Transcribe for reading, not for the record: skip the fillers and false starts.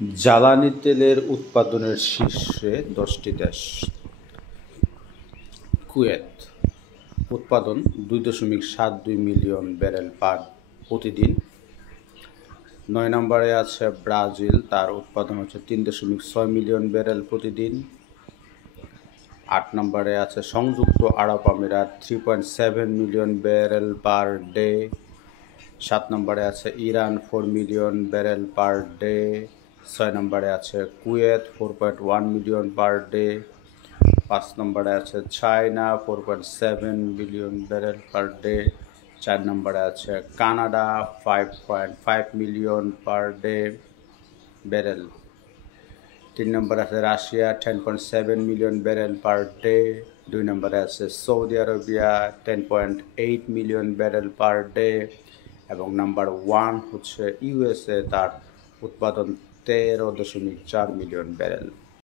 জ্বালানি তেলের উৎপাদনের শীর্ষে 10টি দেশ। কুয়েত উৎপাদন 2.72 মিলিয়ন ব্যারেল প্রতিদিন। 9 নম্বরে আছে ব্রাজিল, তার উৎপাদন হচ্ছে 3.6 মিলিয়ন ব্যারেল প্রতিদিন। 8 নম্বরে আছে সংযুক্ত আরব আমিরাত, 3.7 মিলিয়ন ব্যারেল পার ডে। 7 নম্বরে আছে Iran, 4 million barrel per day. 6 নম্বরে আছে কুয়েত, 4.1 মিলিয়ন পার ডে। 5 নম্বরে আছে China, 4.7 billion barrel per day. 4 নম্বরে আছে Canada, 5.5 million per day barrel. 3 নম্বরে আছে Russia, 10.7 million barrel per day. 2 নম্বরে আছে Saudi Arabia, 10.8 million barrel per day. এবং নাম্বার 1 হচ্ছে ইউএসএ, তার উৎপাদন 13.4 মিলিয়ন ব্যারেল।